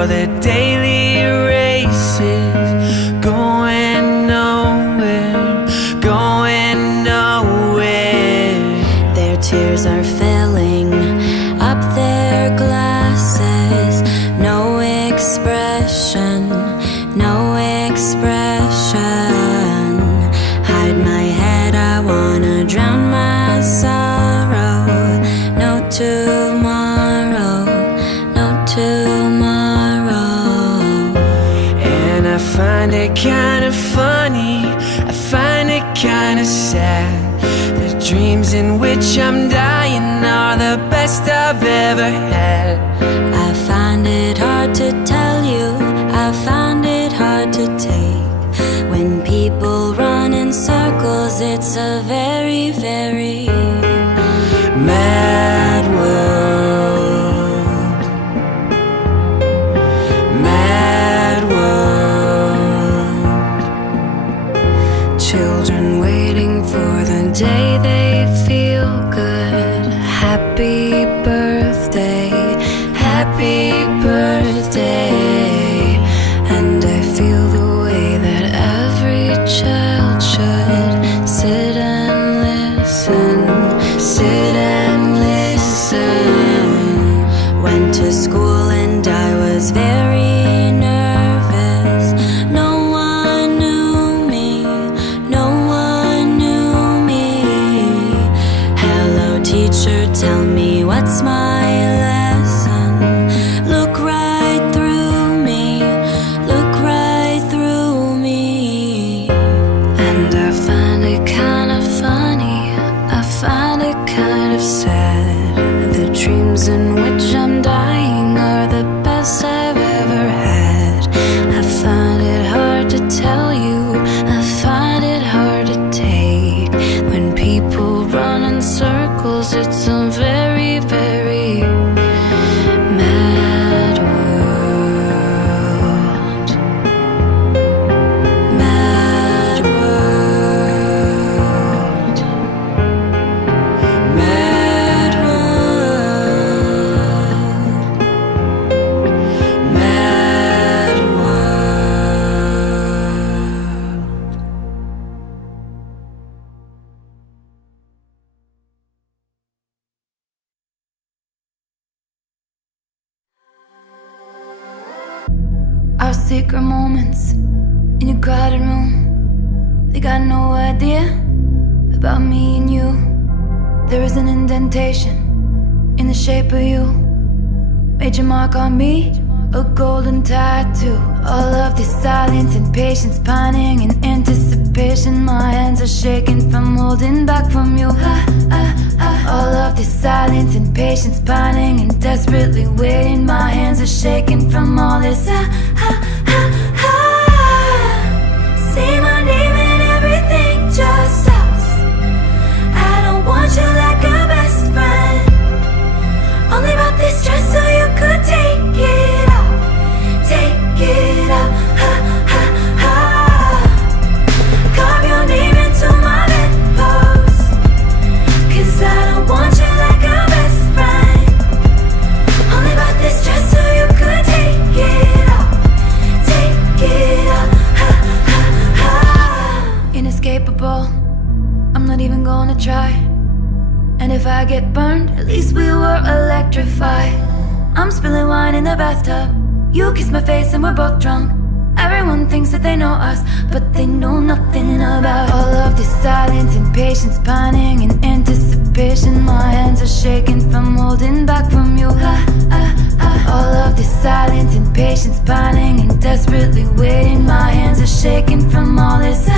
for the daily races, going nowhere, going nowhere. Their tears are filling up their glasses. No expression, no expression. Hide my head, I wanna drown my sorrow. No tomorrow, no tomorrow. And I find it kinda funny, I find it kinda sad. The dreams in which I'm dying are the best I've ever had. I find it hard to tell you, I find it hard to take. When people run in circles, it's a very, very mad world, mad world. Children waiting for the day they feel good. Happy birthday, happy birthday. And I feel the way that every child should sit and listen, sit and listen. Went to school and I was very nervous. No one knew me, no one knew me. Hello teacher, tell me what's my lesson. Look right through me, look right through me. And I find it kind of funny, I find it kind of sad. The dreams in which I'm dying are the best I've ever had. I find it hard to tell you, I find it hard to take. When people run in circles, it's a very, very mad world. Mad world. Mad world, mad world. Our secret moments in a crowded room, they got no idea about me and you. There is an indentation in the shape of you. Made your mark on me, a golden tattoo. All of this silence and patience, pining in anticipation. My hands are shaking from holding back from you. All of this silence and patience, pining and desperately waiting. My hands are shaking from all this. Say my name and everything just stops. I don't want you like a best friend. Only brought this dress so you could take it off. Take it off. Carve your name into my bedpost. 'Cause I don't want you like a best friend. Only bought this dress so you could take it off. Take it off. Inescapable, I'm not even gonna try. And if I get burned, at least we were electrified. I'm spilling wine in the bathtub, you kiss my face and we're both drunk. Everyone thinks that they know us, but they know nothing about all of this silence and patience, pining in anticipation. My hands are shaking from holding back from you. All of this silence and patience, pining and desperately waiting. My hands are shaking from all this.